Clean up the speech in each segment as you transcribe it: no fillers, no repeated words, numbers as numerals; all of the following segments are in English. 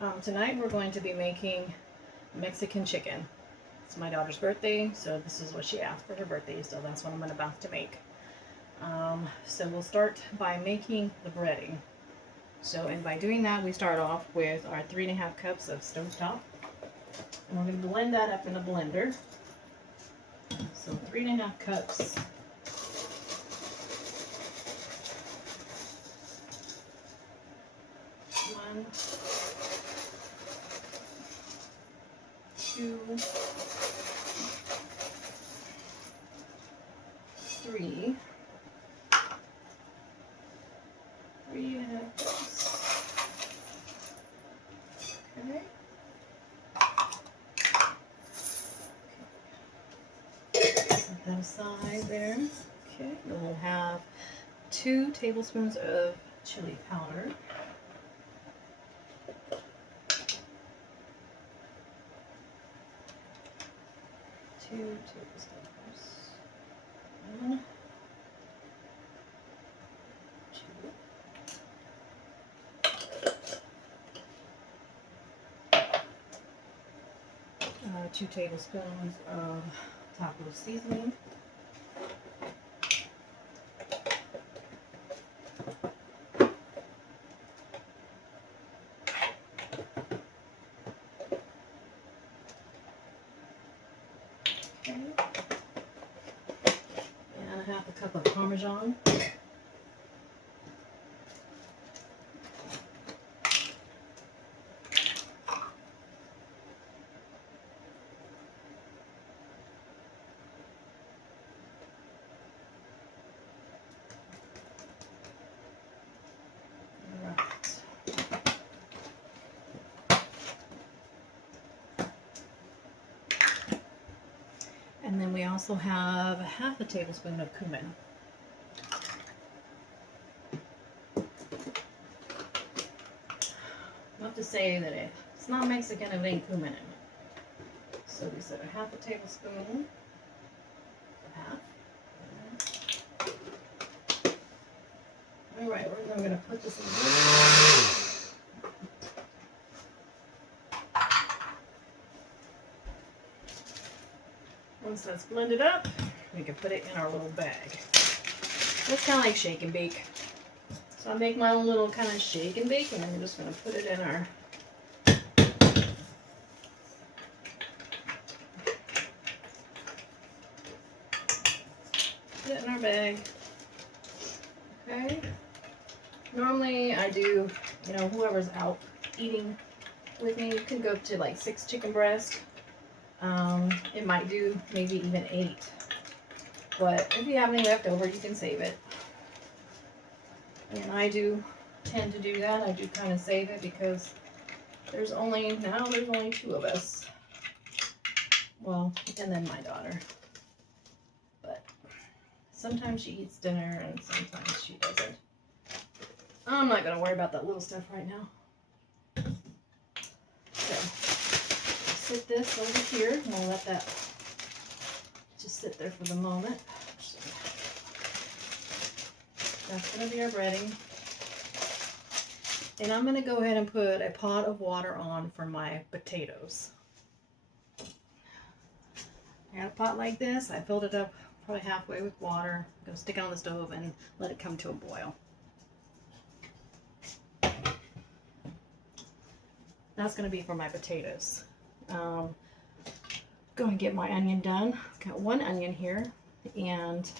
Tonight we're going to be making Mexican chicken. It's my daughter's birthday, so this is what she asked for her birthday, so that's what I'm about to make. So we'll start by making the breading. And by doing that, we start off with our 3.5 cups of stovetop. And we're going to blend that up in a blender. So 3.5 cups. One, two, three. 3.5 cups. Okay. Set that aside there. Okay. Then we'll have 2 tablespoons of chili powder. 2 tablespoons. 1, 2 tablespoons of taco seasoning. Okay. And 1/2 cup of Parmesan. And then we also have 1/2 tablespoon of cumin. Not to say that it's not Mexican if it ain't cumin in it. So we said 1/2 tablespoon. Alright, we're going to put this in here. Once that's blended up, we can put it in our little bag. It's kind of like shake and bake. So I make my own little kind of shake and bake, and then we're just going to put it in our bag. Okay. Normally I do, whoever's out eating with me, you can go up to like 6 chicken breasts. It might do maybe even 8. But if you have any left over, you can save it. And I do tend to do that. I do kind of save it because there's only 2 of us. Well, and then my daughter. But sometimes she eats dinner and sometimes she doesn't. I'm not going to worry about that little stuff right now. So, sit this over here and we'll let that just sit there for the moment. So, that's going to be our breading. And I'm going to go ahead and put a pot of water on for my potatoes. I got a pot like this. I filled it up probably halfway with water. I'm going to stick it on the stove and let it come to a boil. That's going to be for my potatoes. Go and get my onion done. Got 1 onion here, and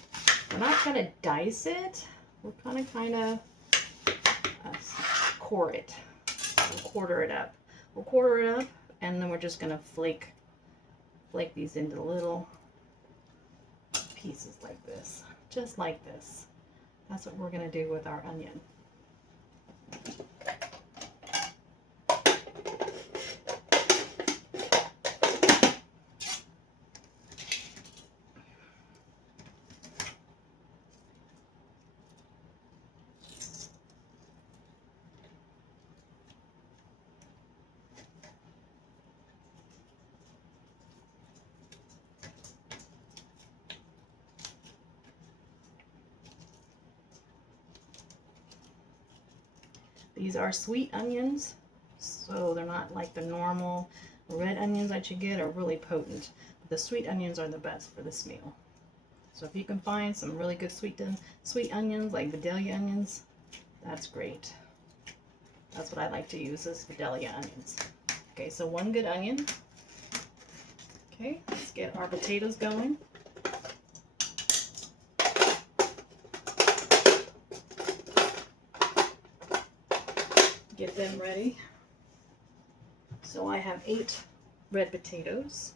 we're not going to dice it. We're kind of core it. We'll quarter it up. We'll quarter it up, and then we're just going to flake these into little pieces like this, just like this. That's what we're going to do with our onion. These are sweet onions, So they're not like the normal red onions that you get are really potent. But the sweet onions are the best for this meal. So if you can find some really good sweet onions, like Vidalia onions, that's great. That's what I like to use, is Vidalia onions. Okay, so 1 good onion. Okay, let's get our potatoes going. Get them ready. So I have 8 red potatoes.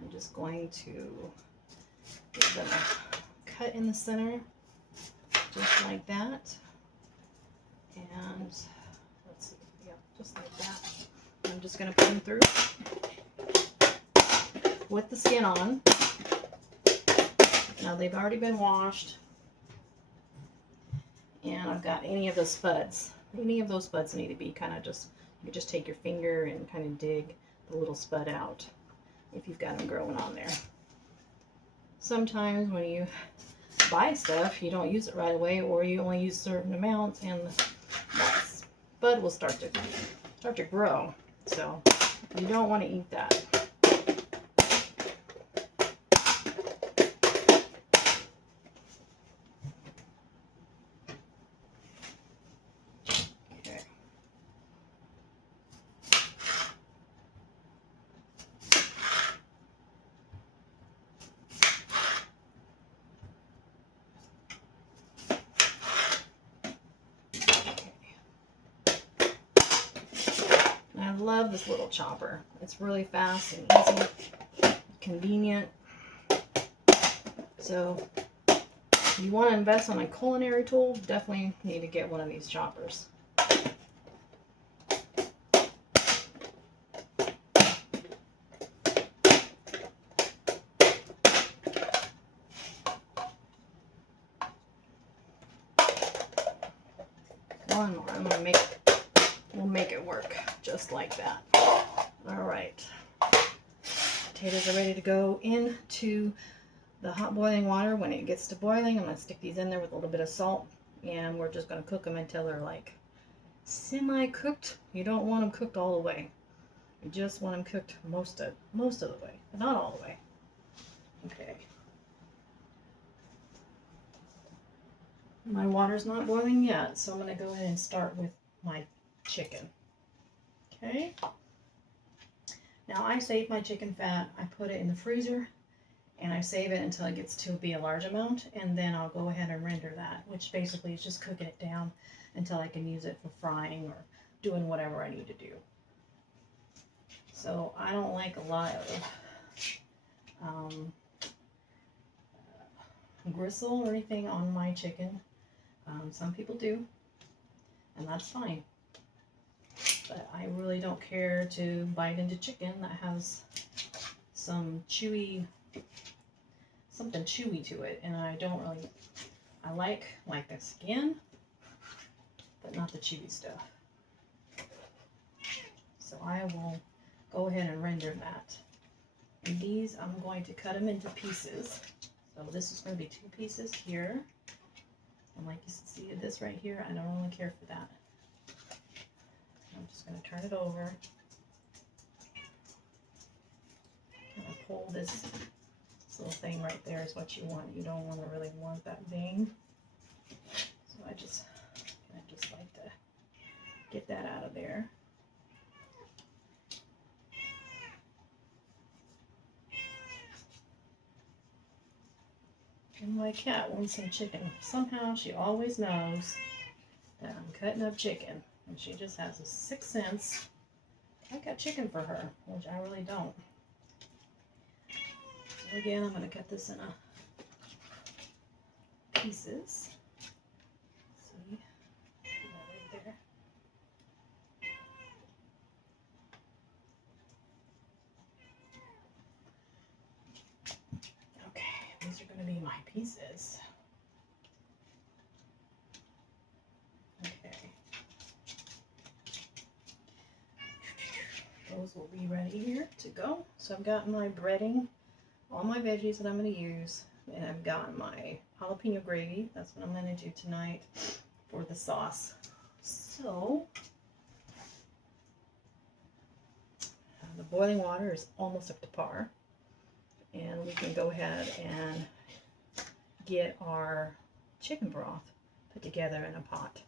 I'm just going to give them a cut in the center, just like that. And let's see, yeah, just like that. I'm just going to put them through with the skin on. Now they've already been washed, and I've got any of those spuds. Any of those spuds need to be kind of just, you just take your finger and kind of dig the little spud out if you've got them growing on there. Sometimes when you buy stuff, you don't use it right away, or you only use certain amounts, and that spud will start to grow. So you don't want to eat that. Okay. I love this little chopper. It's really fast and easy, convenient. So if you want to invest on a culinary tool, definitely need to get one of these choppers. One more. We'll make it work just like that. All right. Potatoes are ready to go into the hot boiling water. When it gets to boiling, I'm going to stick these in there with a little bit of salt, and we're just going to cook them until they're like semi-cooked. You don't want them cooked all the way. You just want them cooked most of the way, but not all the way. Okay. My water's not boiling yet, so I'm going to go ahead and start with my chicken. Okay. Now I save my chicken fat. I put it in the freezer, and I save it until it gets to be a large amount, and then I'll go ahead and render that, which basically is just cooking it down until I can use it for frying or doing whatever I need to do. So I don't like a lot of gristle or anything on my chicken. Some people do, and that's fine. But I really don't care to bite into chicken that has some chewy, something chewy to it, and I don't really, I like the skin, but not the chewy stuff. So I will go ahead and render that. And these, I'm going to cut them into pieces. So this is going to be 2 pieces here. And like you see this right here, I don't really care for that. I'm just going to turn it over. Kind of pull this little thing right there is what you want. You don't want to really want that vein. So I just like to get that out of there. And my cat wants some chicken. Somehow she always knows that I'm cutting up chicken. And she just has a 6th sense. I got chicken for her, which I really don't. So again, I'm going to cut this in pieces. See? Right there. Okay, these are going to be my pieces. Okay. Those will be ready here to go. So I've got my breading, all my veggies that I'm going to use, and I've got my jalapeno gravy. That's what I'm going to do tonight for the sauce. So So the boiling water is almost up to par, and we can go ahead and get our chicken broth put together in a pot.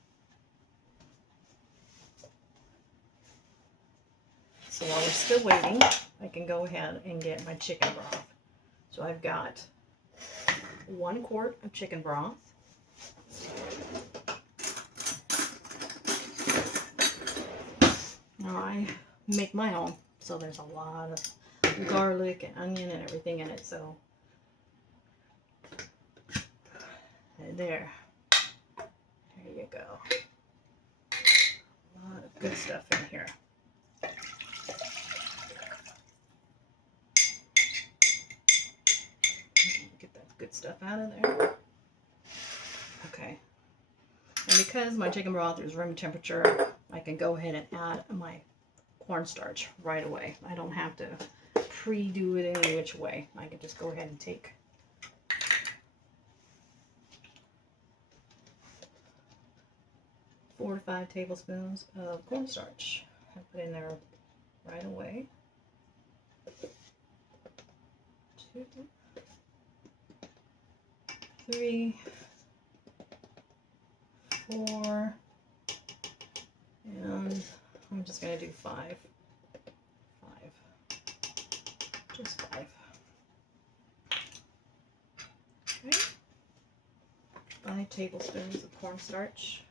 So while we're still waiting, I can go ahead and get my chicken broth. So I've got 1 quart of chicken broth. Now I make my own, so there's a lot of garlic and onion and everything in it. So there you go. A lot of good stuff in here. Get that good stuff out of there. Okay. And because my chicken broth is room temperature, I can go ahead and add my cornstarch right away. I don't have to pre-do it any which way. I can just go ahead and take four to 5 tablespoons of cornstarch. I put in there right away. 2, 3, 4, and I'm just going to do 5. 5. Just 5. Okay. 5 tablespoons of cornstarch.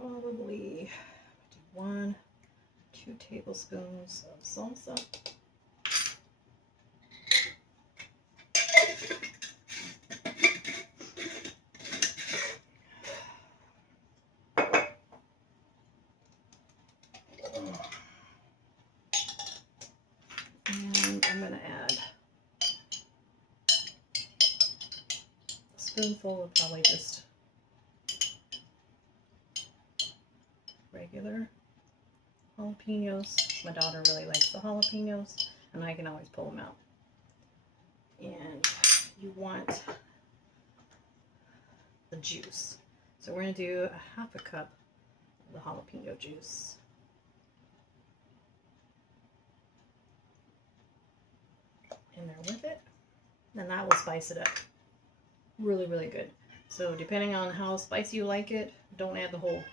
Probably 1, 2 tablespoons of salsa. And I'm going to add a spoonful of probably just regular jalapenos. My daughter really likes the jalapenos, and I can always pull them out. And you want the juice. So we're going to do a 1/2 cup of the jalapeno juice. In there with it. And that will spice it up really, really good. So depending on how spicy you like it, don't add the whole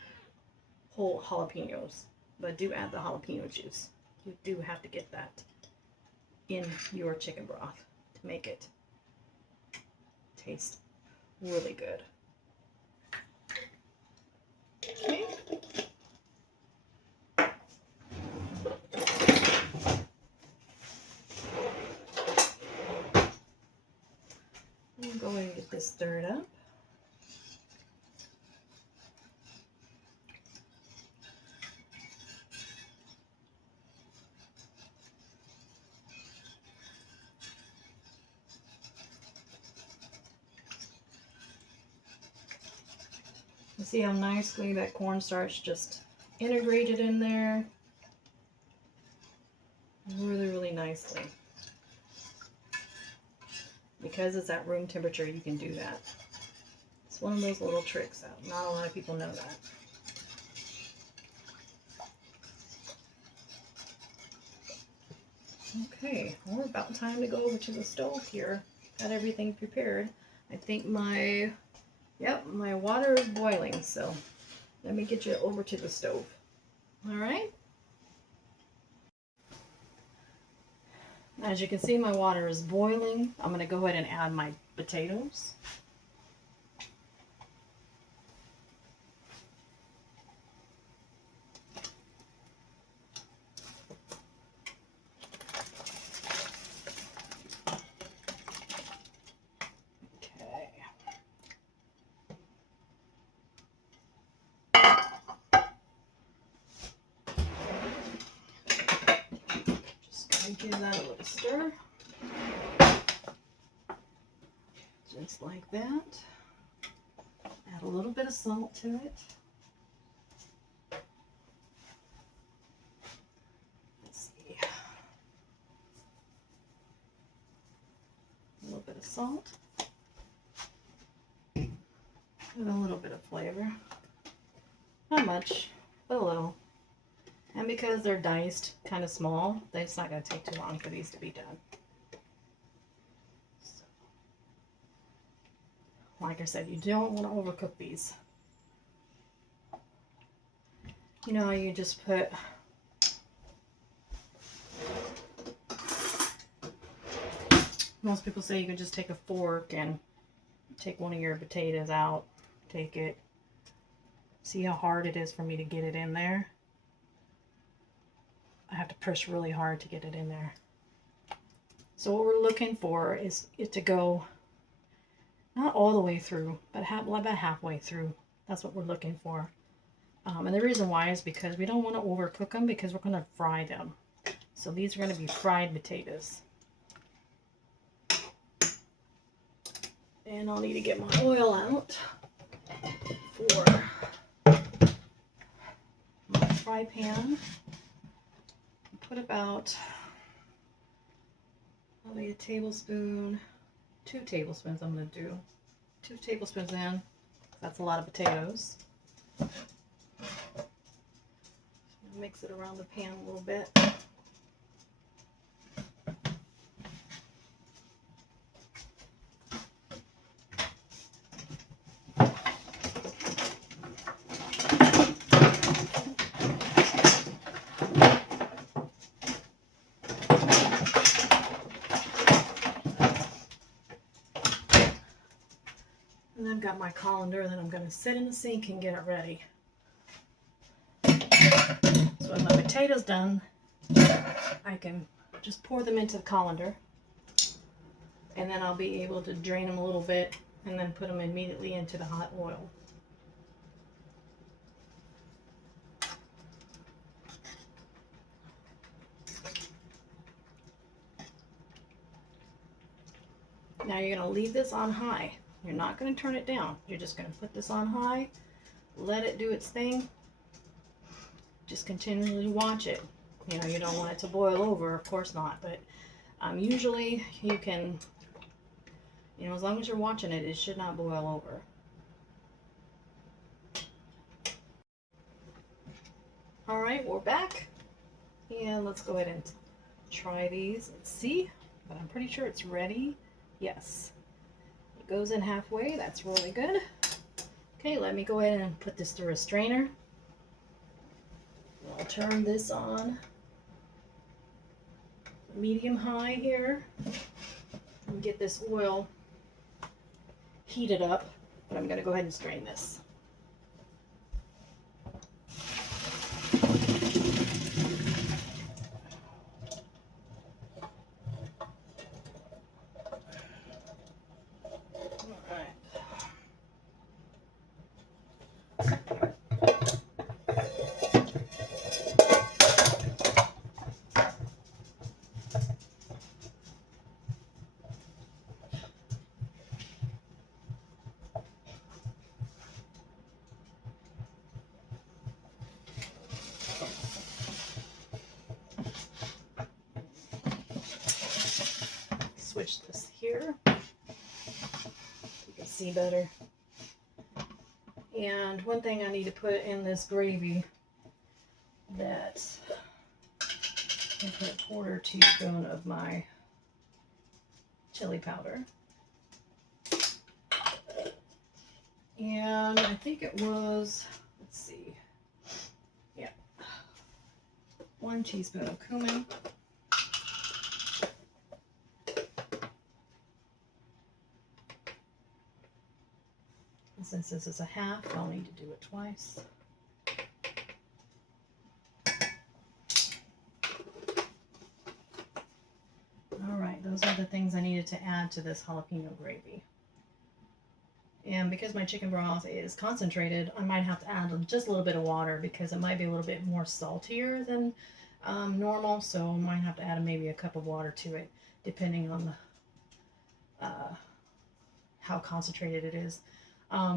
jalapenos, but do add the jalapeno juice. You do have to get that in your chicken broth to make it taste really good. Okay. I'm going to get this stirred up. You see how nicely that cornstarch just integrated in there? Really, really nicely. Because it's at room temperature, you can do that. It's one of those little tricks that not a lot of people know that. Okay, well, we're about time to go over to the stove here. Got everything prepared. I think my water is boiling, so let me get you over to the stove. All right. As you can see, my water is boiling. I'm going to go ahead and add my potatoes. Give that a little stir, just like that. Add a little bit of salt to it. Let's see. A little bit of salt. And a little bit of flavor. Not much, but a little. And because they're diced kind of small, it's not going to take too long for these to be done. So, like I said, you don't want to overcook these. You know, you just put most people say you can just take a fork and take one of your potatoes out, take it. See how hard it is for me to get it in there? I have to push really hard to get it in there. So what we're looking for is it to go not all the way through, but about halfway through. That's what we're looking for. And the reason why is because we don't want to overcook them because we're going to fry them. So these are going to be fried potatoes. And I'll need to get my oil out for my fry pan. Put about probably a tablespoon, 2 tablespoons I'm going to do. 2 tablespoons in. That's a lot of potatoes. Mix it around the pan a little bit. And then I've got my colander that I'm going to sit in the sink and get it ready. So when my potatoes done, I can just pour them into the colander, and then I'll be able to drain them a little bit and then put them immediately into the hot oil. Now you're going to leave this on high. You're not going to turn it down. You're just going to put this on high, let it do its thing. Just continually watch it. You know, you don't want it to boil over, of course not, but usually you can, you know, as long as you're watching it, it should not boil over. All right, we're back, and let's go ahead and try these and see, but I'm pretty sure it's ready. Yes, it goes in halfway. That's really good. Okay, let me go ahead and put this through a strainer. I'll turn this on medium high here and get this oil heated up, but I'm going to go ahead and strain this. Switch this here so you can see better. And one thing I need to put in this gravy, that I put a 1/4 teaspoon of my chili powder. And I think it was, let's see, yeah, 1 teaspoon of cumin. And since this is a half, I'll need to do it twice. All right, those are the things I needed to add to this jalapeno gravy. And because my chicken broth is concentrated, I might have to add just a little bit of water because it might be a little bit more saltier than normal. So I might have to add maybe a cup of water to it, depending on the how concentrated it is.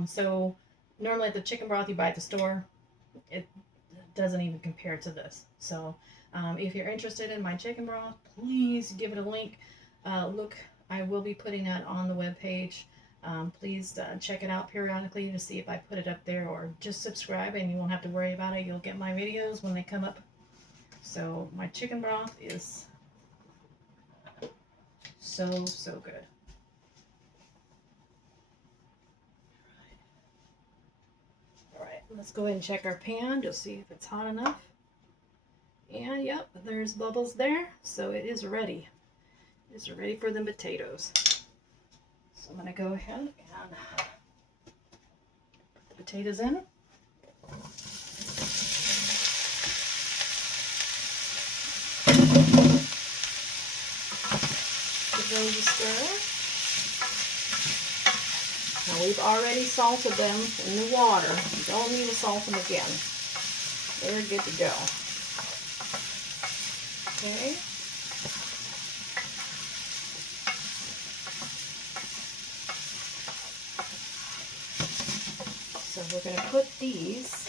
So Normally the chicken broth you buy at the store, it doesn't even compare to this. So if you're interested in my chicken broth, please give it a link. Look, I will be putting that on the webpage. Please check it out periodically to see if I put it up there, or just subscribe and you won't have to worry about it. You'll get my videos when they come up. So my chicken broth is so good. All right, let's go ahead and check our pan to see if it's hot enough. And yep, there's bubbles there, so it is ready. It's ready for the potatoes. So I'm gonna go ahead and put the potatoes in. Give those a stir. Now we've already salted them in the water. You don't need to salt them again. They're good to go. Okay. So we're going to put these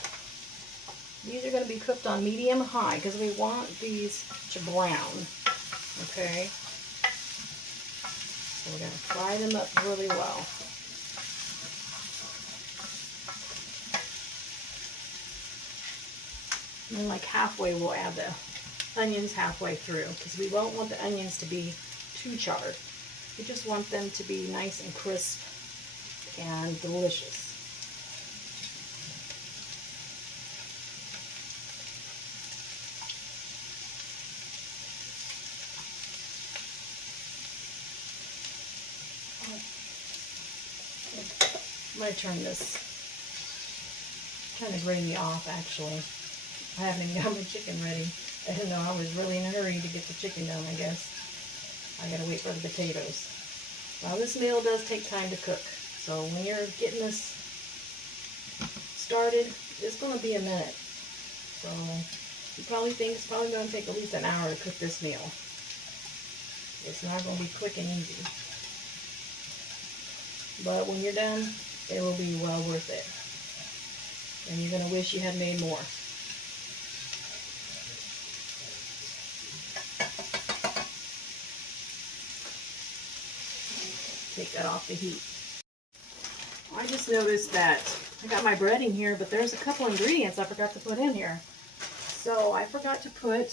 are going to be cooked on medium high because we want these to brown. Okay. So we're going to fry them up really well. And then like halfway we'll add the onions halfway through because we won't want the onions to be too charred. We just want them to be nice and crisp and delicious. I'm going to turn this, kind of grating me off actually. I haven't even got my chicken ready. I didn't know I was really in a hurry to get the chicken done, I guess. I gotta wait for the potatoes. Now this meal does take time to cook. So when you're getting this started, it's gonna be a minute. So you probably think it's probably gonna take at least an hour to cook this meal. It's not gonna be quick and easy. But when you're done, it will be well worth it. And you're gonna wish you had made more. Take that off the heat. I just noticed that I got my bread in here, but there's a couple ingredients I forgot to put in here. So I forgot to put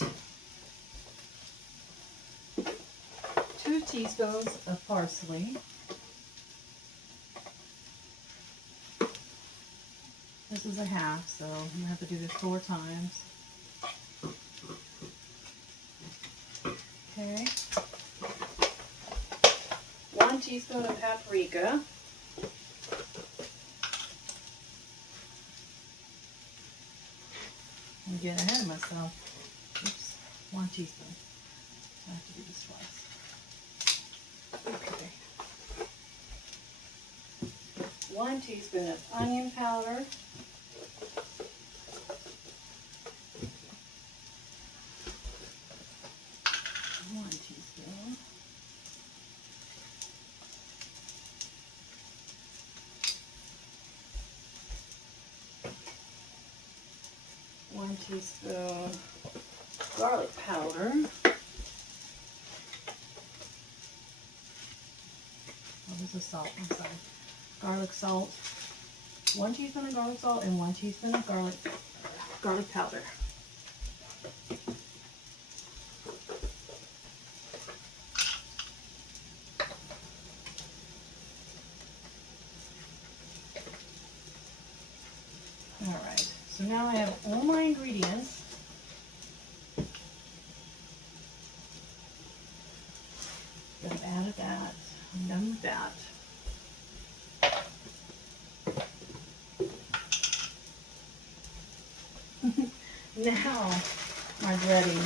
2 teaspoons of parsley. This is a half, so I'm gonna have to do this 4 times. Okay. 1 teaspoon of paprika. I'm getting ahead of myself. Oops, 1 teaspoon. I have to do this twice. Okay. 1 teaspoon of onion powder. 1 teaspoon. 1 teaspoon garlic powder. Oh, this is salt, I'm sorry. Garlic salt. 1 teaspoon of garlic salt and 1 teaspoon of garlic powder. Alright, so now I have all my ingredients. I've added that. I'm done with that. Now my breading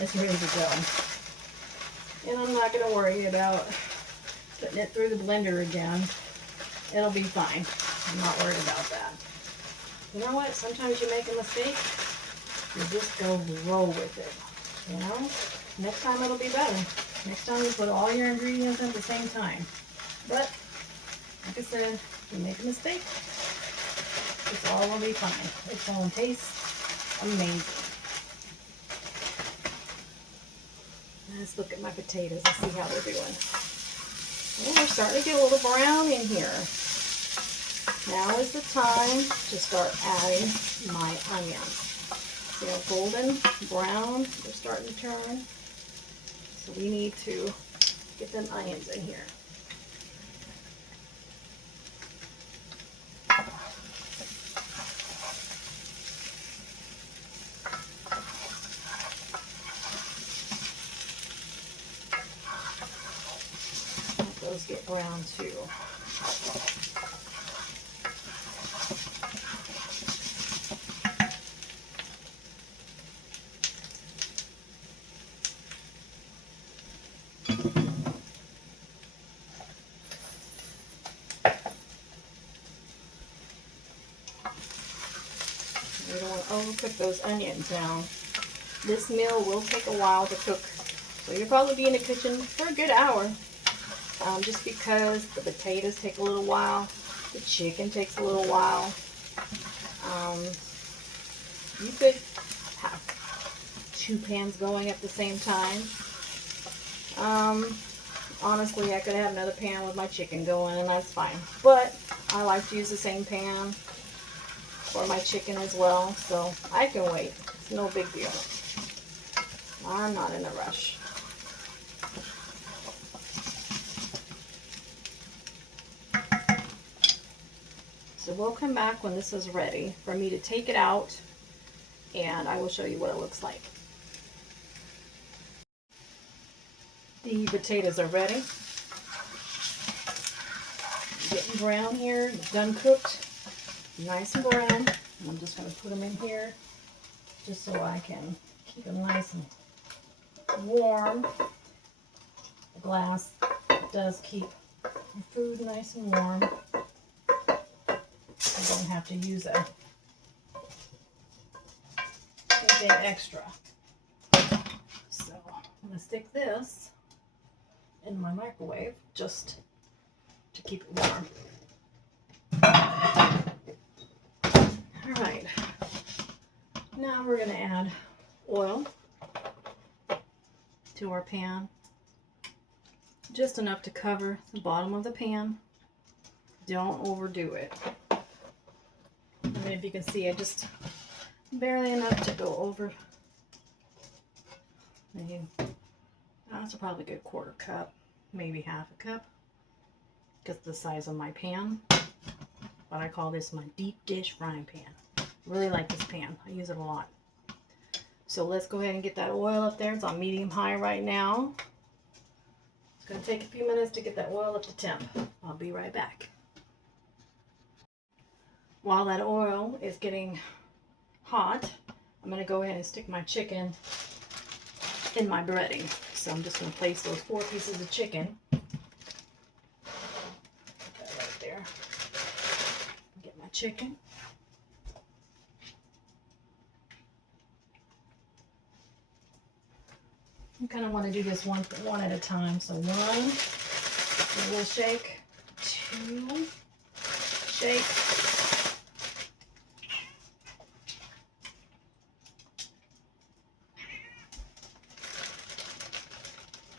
is ready to go. And I'm not going to worry about putting it through the blender again. It'll be fine. I'm not worried about that. You know what? Sometimes you make a mistake. You just go roll with it. You know? Next time it'll be better. Next time you put all your ingredients in at the same time. But Like I said, if you make a mistake, it's all gonna be fine. It's gonna taste amazing. Let's look at my potatoes and see how they're doing. Well, they're starting to get a little brown in here. Now is the time to start adding my onions. See how golden brown they're starting to turn? So we need to get them onions in here. Let those get brown too. We don't want to overcook those onions now. This meal will take a while to cook, so you'll probably be in the kitchen for a good hour. Just because the potatoes take a little while, the chicken takes a little while. You could have 2 pans going at the same time. Honestly, I could have another pan with my chicken going, and that's fine. But I like to use the same pan for my chicken as well, so I can wait. It's no big deal. I'm not in a rush. So we'll come back when this is ready for me to take it out, and I will show you what it looks like. The potatoes are ready. Getting brown here, done cooked, nice and brown. And I'm just going to put them in here just so I can keep them nice and warm. The glass does keep your food nice and warm. You don't have to use anything extra. So I'm going to stick this in my microwave just to keep it warm. All right, now we're going to add oil to our pan, just enough to cover the bottom of the pan. Don't overdo it. I mean, if you can see, I just barely enough to go over. Maybe that's probably a good 1/4 cup, maybe 1/2 cup, because the size of my pan. But I call this my deep dish frying pan. Really like this pan. I use it a lot. So let's go ahead and get that oil up there. It's on medium high right now. It's going to take a few minutes to get that oil up to temp. I'll be right back. While that oil is getting hot, I'm going to go ahead and stick my chicken in my breading. So I'm just going to place those 4 pieces of chicken. Put that right there. Get my chicken. You kind of want to do this one at a time. So 1, a little shake, 2, shake,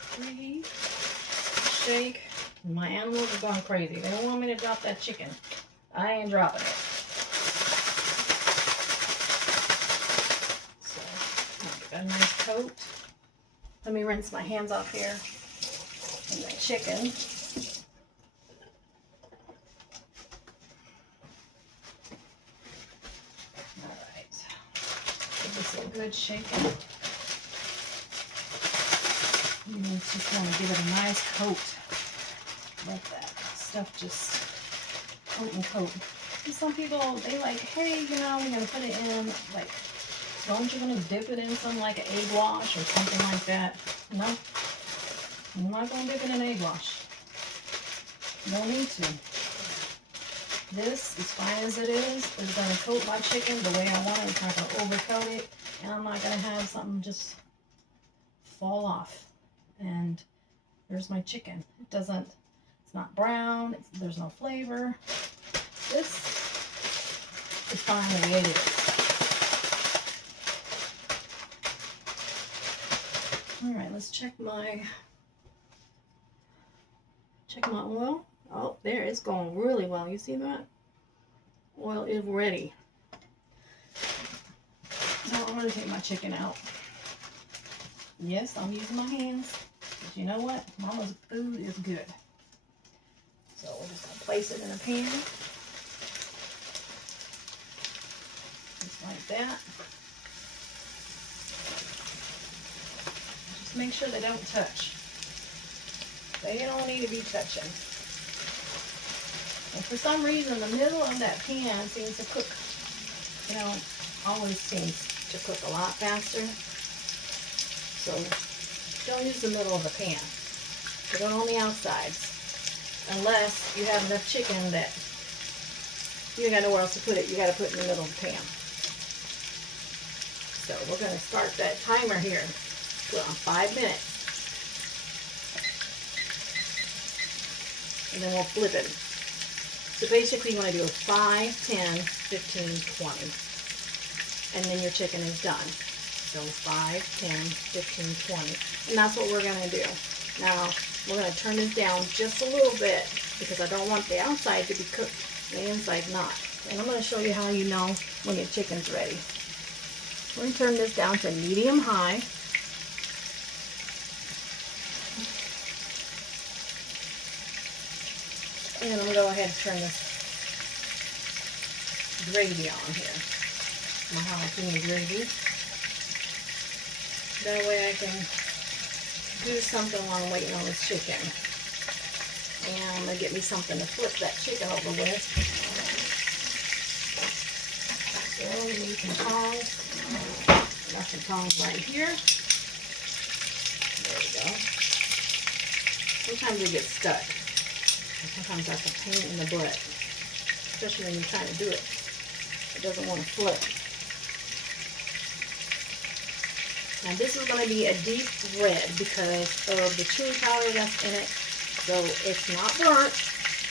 3, shake. My animals are going crazy. They don't want me to drop that chicken. I ain't dropping it. So, I'll get a nice coat. Let me rinse my hands off here and my chicken. All right. Give this a good shaking. You just want to give it a nice coat. Let that stuff just coat and coat. And some people, they like, hey, you know, we're going to put it in, like, don't you want to dip it in some, like, an egg wash or something like that? No, I'm not going to dip it in egg wash. No need to. This, as fine as it is going to coat my chicken the way I want it. It's not going to overcoat it, and I'm not going to have something just fall off. And there's my chicken. It's It's not brown. There's no flavor. This is fine the way it is. All right, let's check my oil. Oh, there, it's going really well. You see that? Oil is ready. Now I'm going to take my chicken out. Yes, I'm using my hands. But you know what? Mama's food is good. So we're just going to place it in a pan. Just like that. Just make sure they don't touch. They don't need to be touching. And for some reason, the middle of that pan seems to cook, always seems to cook a lot faster. So don't use the middle of the pan. Put it on the outsides. Unless you have enough chicken that you got nowhere else to put it. You got to put it in the middle of the pan. So we're going to start that timer here. Put on 5 minutes. And then we'll flip it. So basically you want to do a 5, 10, 15, 20. And then your chicken is done. So 5, 10, 15, 20. And that's what we're going to do. Now, we're going to turn this down just a little bit because I don't want the outside to be cooked, the inside not. And I'm going to show you how you know when your chicken's ready. We're going to turn this down to medium high. And I'm going to go ahead and turn this gravy on here. My jalapeno gravy. That way I can do something while I'm waiting on this chicken. And I'm going to get me something to flip that chicken over with. So we need some tongs. Got some tongs right here. There we go. Sometimes they get stuck. And sometimes that's a pain in the butt. Especially when you're trying to do it. It doesn't want to flip. Now this is going to be a deep red because of the chili powder that's in it. So it's not burnt.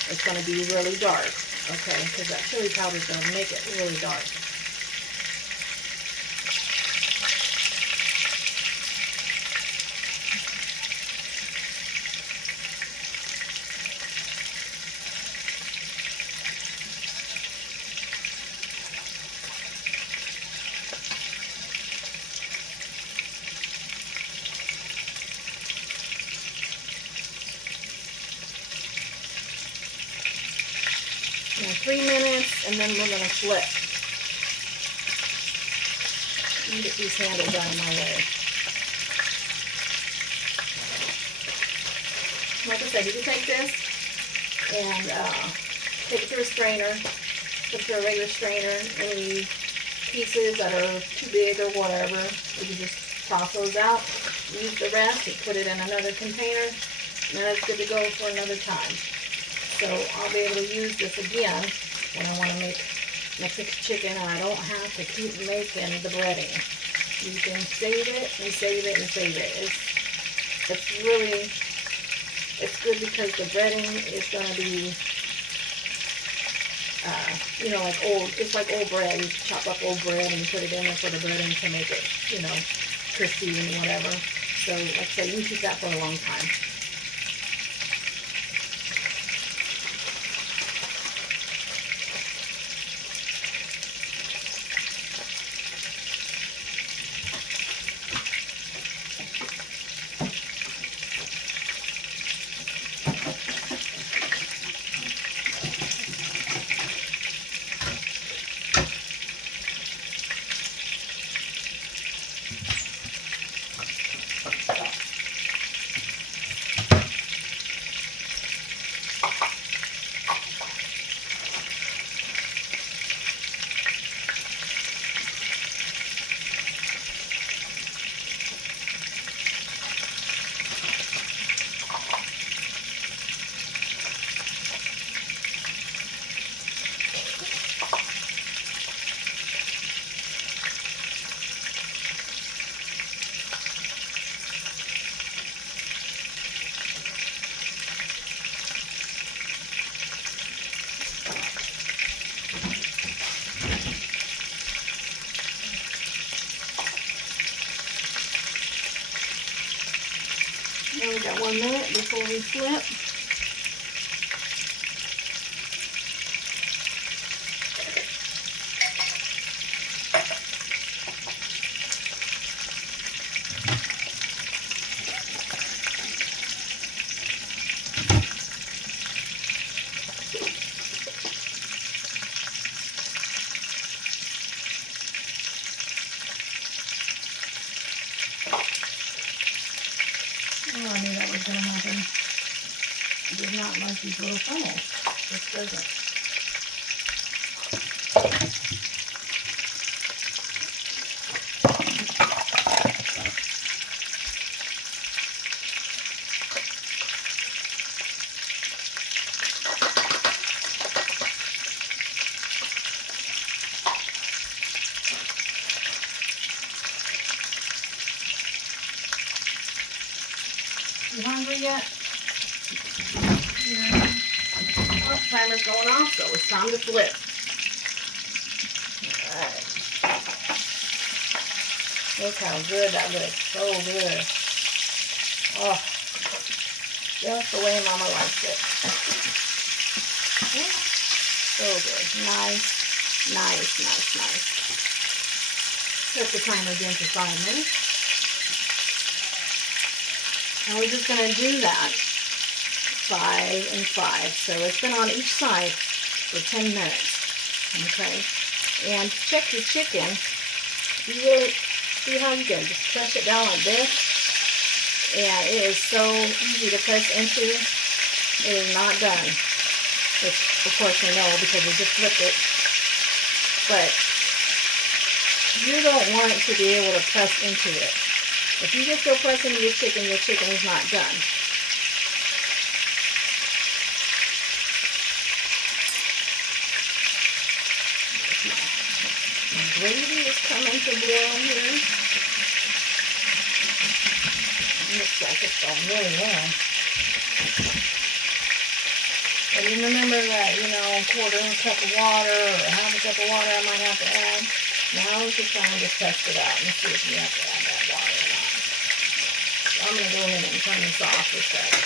It's going to be really dark. Okay, because that chili powder is going to make it really dark. Now 3 minutes, and then we're going to flip. Let me get these handles out of my way. Like I said, you can take this and take it to a strainer, put it to a regular strainer. Any pieces that are too big or whatever, you can just toss those out. Use the rest and put it in another container, and then it's good to go for another time. So I'll be able to use this again when I want to make Mexican chicken and I don't have to keep making the breading. You can save it and save it and save it. It's really, it's good because the breading is going to be, like old, it's like old bread. You chop up old bread and you put it in there for the breading to make it, crispy and whatever. So like I said, you can keep that for a long time. minute before we flip. Oh, I knew that was going to happen. I did not like these little funnels. This doesn't. You hungry yet? Yeah. Oh, timer's going off, so it's time to flip. Alright. Look how good that looks. So good. Oh, just the way Mama likes it. Yeah. So good. Nice, nice, nice, nice. Set the timer again for 5 minutes. And we're just going to do that 5 and 5. So it's been on each side for 10 minutes. Okay. And check your chicken. You really see how you can just press it down like this. And it is so easy to press into. It is not done. Which, of course, you know because we just flipped it. But you don't want to be able to press into it. If you just go press into your chicken is not done. My gravy is coming to boil here. It looks like it's going really well. But you remember that, quarter of a cup of water or half a cup of water I might have to add. Now is the time to test it out and see if you have to add that water or not. So I'm going to go ahead and turn this off for a second.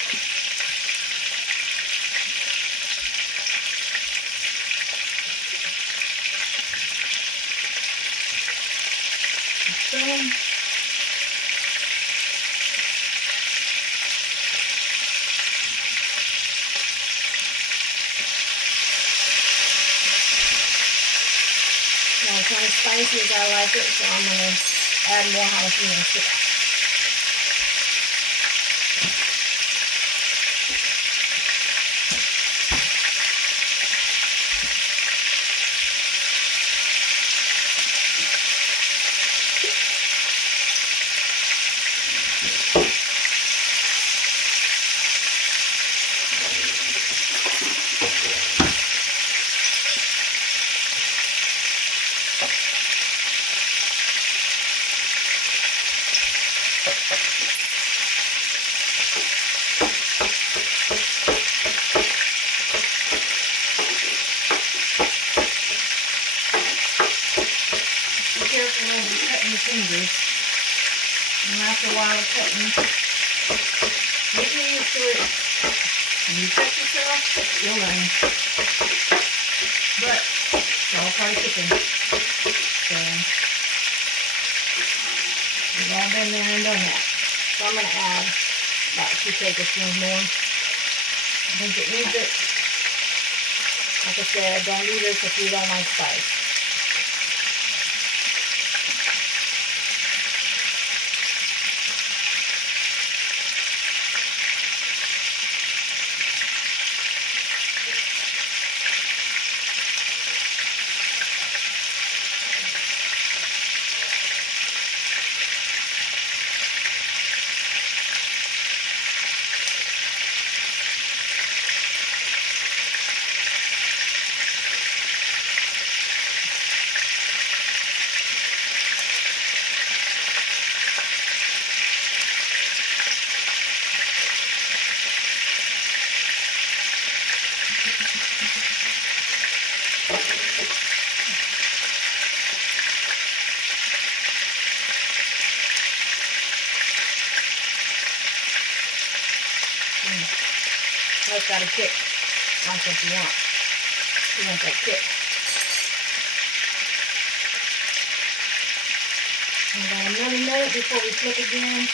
So, it's not as spicy as I like it, so I'm going to add more jalapenos to that. Be careful when you're cutting your fingers. And after a while of cutting, get used to it. When you cut yourself, you'll learn. But it's all part of cooking. So we've all been there and done that. So I'm going to add about 2 tablespoons more. I think it needs it. Like I said, don't do this if you don't like spice. it's got a kick. That's what you want. You want that kick. And about another minute before we flip again.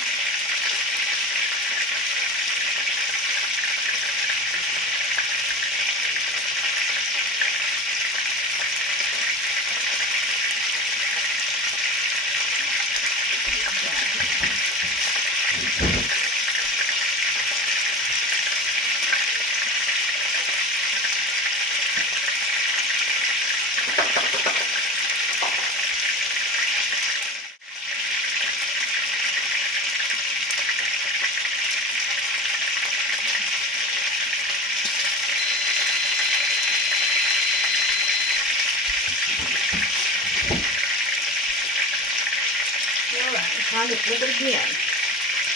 Time to flip it again.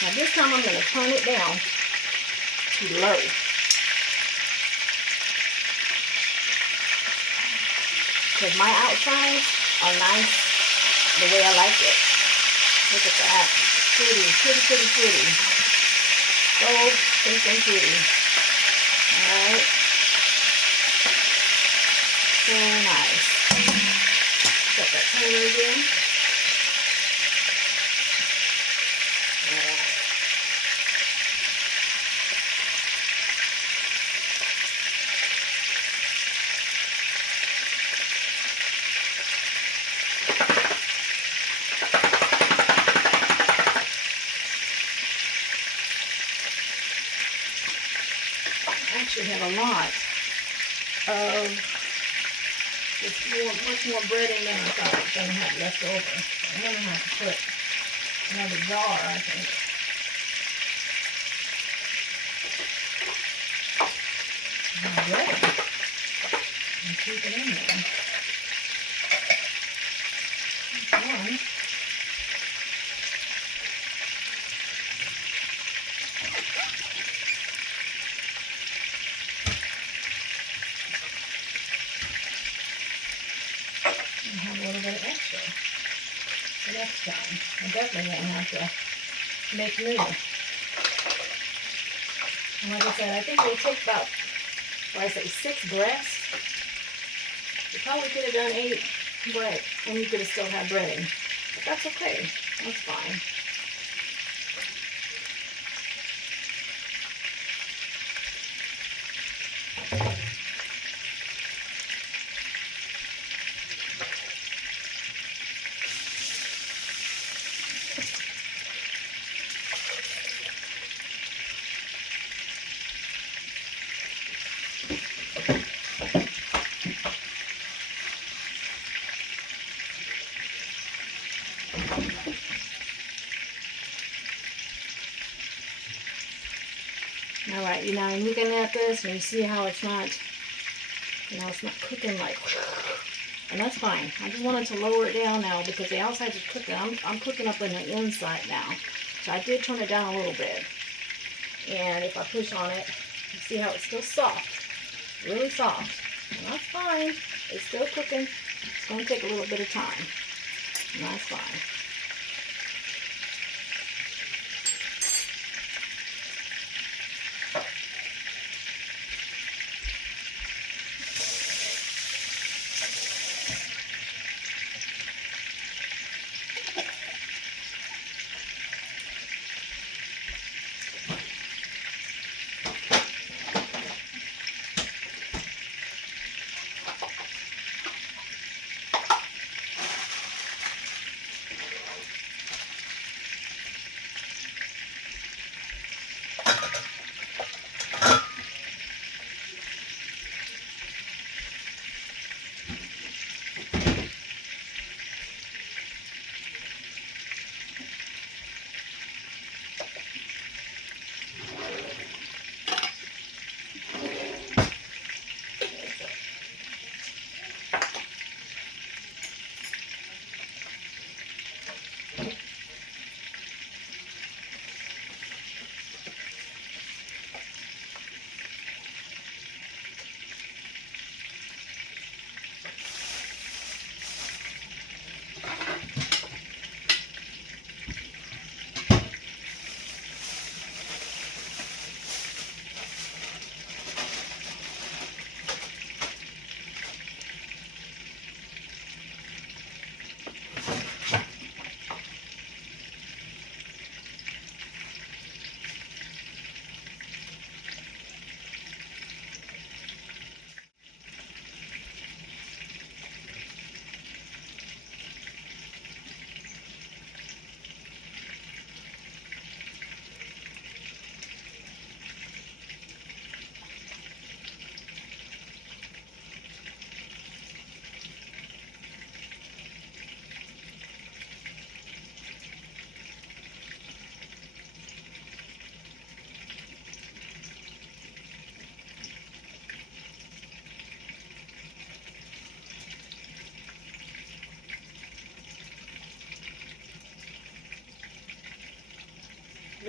Now this time I'm going to turn it down to low. Because my outsides are nice the way I like it. Look at that. Pretty, pretty, pretty, pretty. So stinking pretty. Alright. So nice. Set that timer again. Actually have a lot of much more breading than I thought I was going to have left over. I'm going to have to put another jar, I think. More breading. And keep it in there. That's one. Have a little bit of extra for next time. I definitely won't have to make new. And like I said, I think we'll take about, what I say, 6 breaths. You probably could have done 8, but and you could have still had breading. But that's okay. That's fine. All right, you know, I'm looking at this and you see how it's not, you know, it's not cooking like, and that's fine. I just wanted to lower it down now because the outside is cooking. I'm cooking up on the inside now. So I did turn it down a little bit. And if I push on it, you see how it's still soft, really soft. And that's fine. It's still cooking. It's going to take a little bit of time. And that's fine.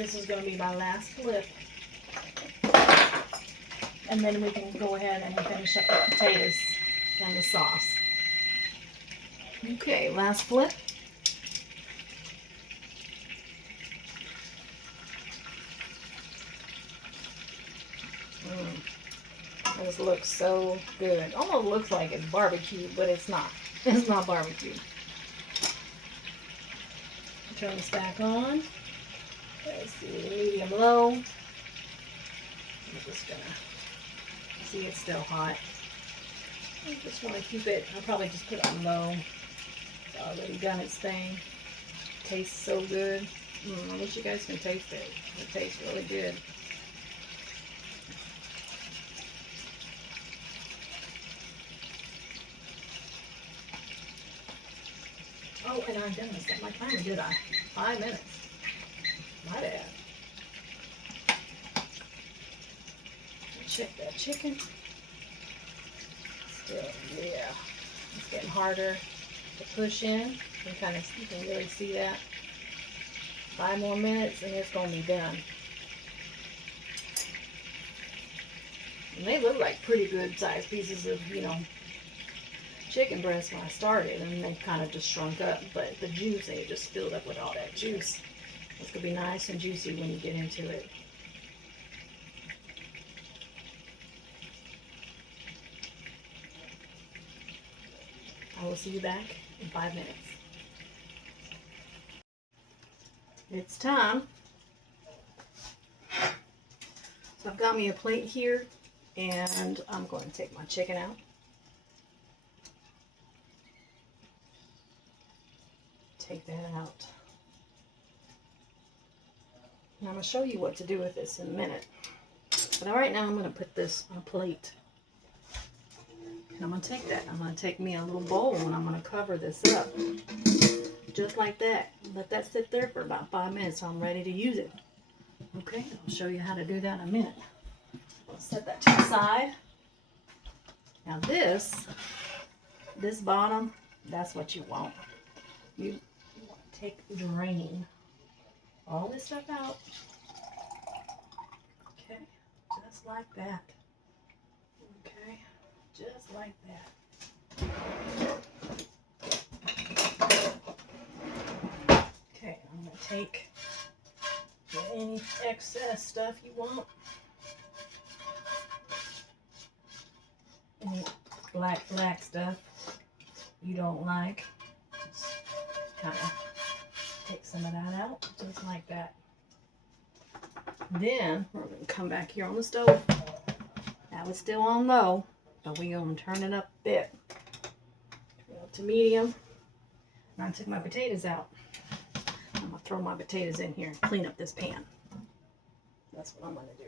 this is going to be my last flip. And then we can go ahead and finish up the potatoes and the sauce. Okay, last flip. This looks so good. Almost looks like it's barbecue, but it's not. It's not barbecue. Turn this back on. Let's see, medium low. I'm just gonna see it's still hot. I just want to keep it. I'll probably just put it on low. It's already done its thing. Tastes so good. I wish you guys can taste it. It tastes really good. Oh, and I didn't set my timer, did I? 5 minutes. My bad. Check that chicken. Still, yeah. It's getting harder to push in. You can really see that. 5 more minutes and it's gonna be done. And they look like pretty good sized pieces of, chicken breast when I started, and they kind of just shrunk up, but the juice, they just filled up with all that juice. It's gonna be nice and juicy when you get into it. I will see you back in 5 minutes. It's time. So I've got me a plate here, and I'm going to take my chicken out. Take that out. And I'm going to show you what to do with this in a minute. But right now I'm going to put this on a plate. And I'm going to take that. I'm going to take me a little bowl and I'm going to cover this up. Just like that. Let that sit there for about 5 minutes so I'm ready to use it. Okay, I'll show you how to do that in a minute. I'll set that to the side. Now this bottom, that's what you want. You want to drain all this stuff out. Okay, just like that. Okay, just like that. Okay, I'm going to take any excess stuff you want. Any black stuff you don't like. Just kind of take some of that out, just like that. Then we're going to come back here on the stove. Now it's still on low, but we're going to turn it up a bit. Turn it up to medium. And I took my potatoes out. I'm going to throw my potatoes in here and clean up this pan. That's what I'm going to do.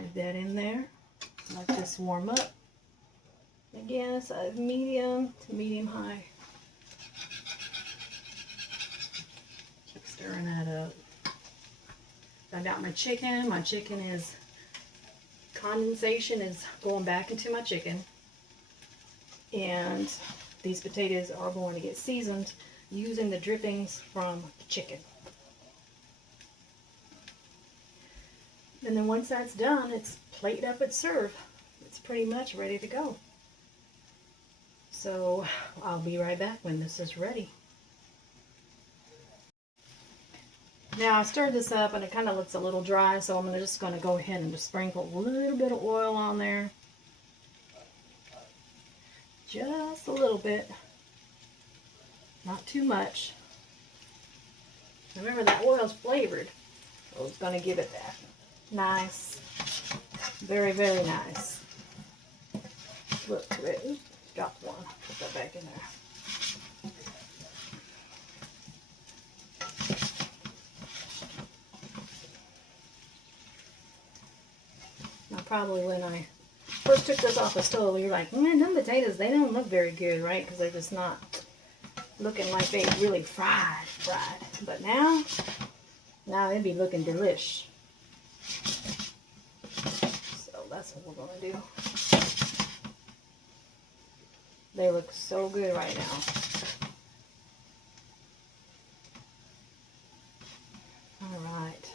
Leave that in there. Let this warm up. Again, it's a medium to medium high. Keep stirring that up. I got my chicken. My chicken is, condensation is going back into my chicken. And these potatoes are going to get seasoned using the drippings from the chicken. And then once that's done, it's plate up and served. It's pretty much ready to go. So I'll be right back when this is ready. Now I stirred this up and it kind of looks a little dry, so I'm just going to go ahead and just sprinkle a little bit of oil on there. Just a little bit. Not too much. Remember that oil's flavored, so it's going to give it that nice, very, very nice look to it. Oops, dropped one. Put that back in there. Now probably when I first took this off the stove, you're like, man, them potatoes, they don't look very good, right? Because they're just not looking like they really fried. But now it'd be looking delish. So that's what we're going to do. They look so good right now. Alright.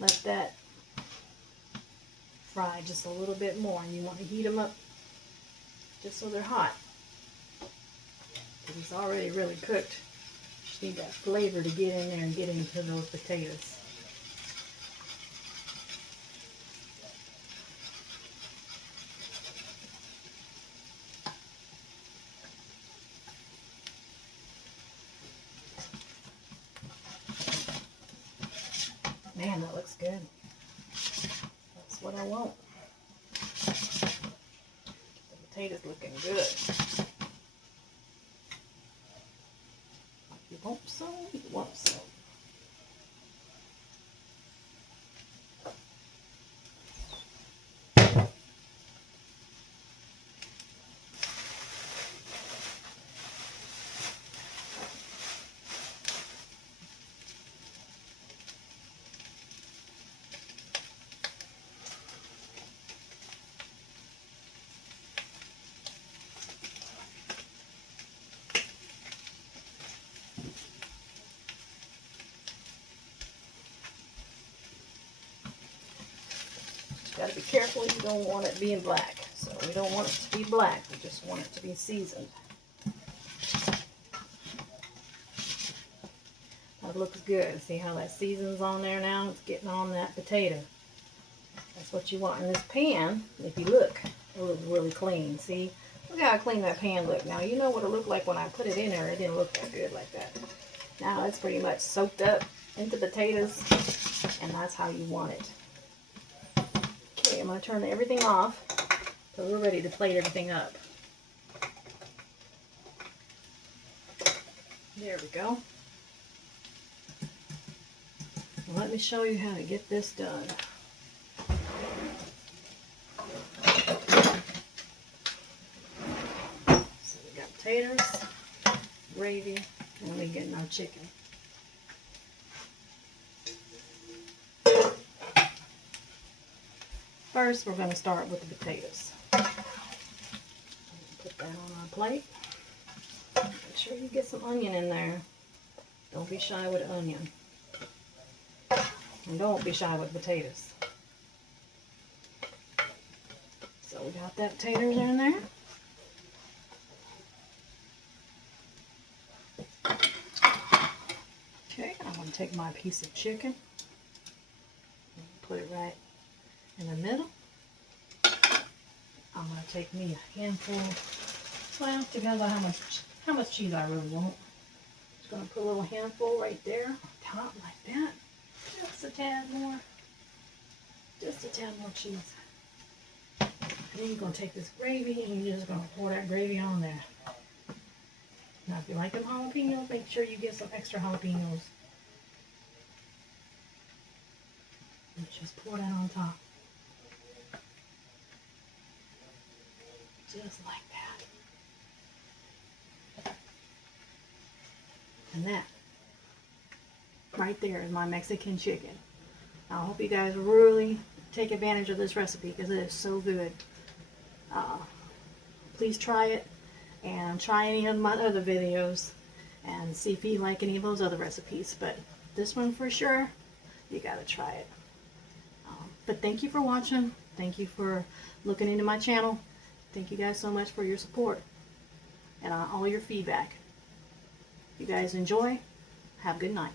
Let that fry just a little bit more. And you want to heat them up just so they're hot. Because it's already really cooked. Just need that flavor to get in there and get into those potatoes. Man, that looks good. That's what I want. The potatoes looking good. You want some? You want some? Got to be careful, you don't want it being black. So we don't want it to be black, we just want it to be seasoned. That looks good. See how that seasons on there now? It's getting on that potato. That's what you want. In this pan, if you look, it looks really clean. See? Look how clean that pan looked. Now, you know what it looked like when I put it in there. It didn't look that good like that. Now it's pretty much soaked up into potatoes, and that's how you want it. Okay, I'm going to turn everything off, so we're ready to plate everything up. There we go. Well, let me show you how to get this done. So we got potatoes, gravy, and we getting our chicken. First, we're going to start with the potatoes. Put that on our plate. Make sure you get some onion in there. Don't be shy with onion. And don't be shy with potatoes. So we got that potatoes in there. Okay, I'm going to take my piece of chicken and put it right in the middle. I'm going to take me a handful, well, depends on how much cheese I really want. Just going to put a little handful right there on top like that. Just a tad more. Just a tad more cheese. And then you're going to take this gravy and you're just going to pour that gravy on there. Now if you like them jalapenos, make sure you get some extra jalapenos. And just pour that on top. Just like that. And that right there is my Mexican chicken. I hope you guys really take advantage of this recipe because it is so good. Please try it and try any of my other videos and see if you like any of those other recipes. But this one for sure, you gotta try it. But thank you for watching. Thank you for looking into my channel. Thank you guys so much for your support and all your feedback. You guys enjoy. Have a good night.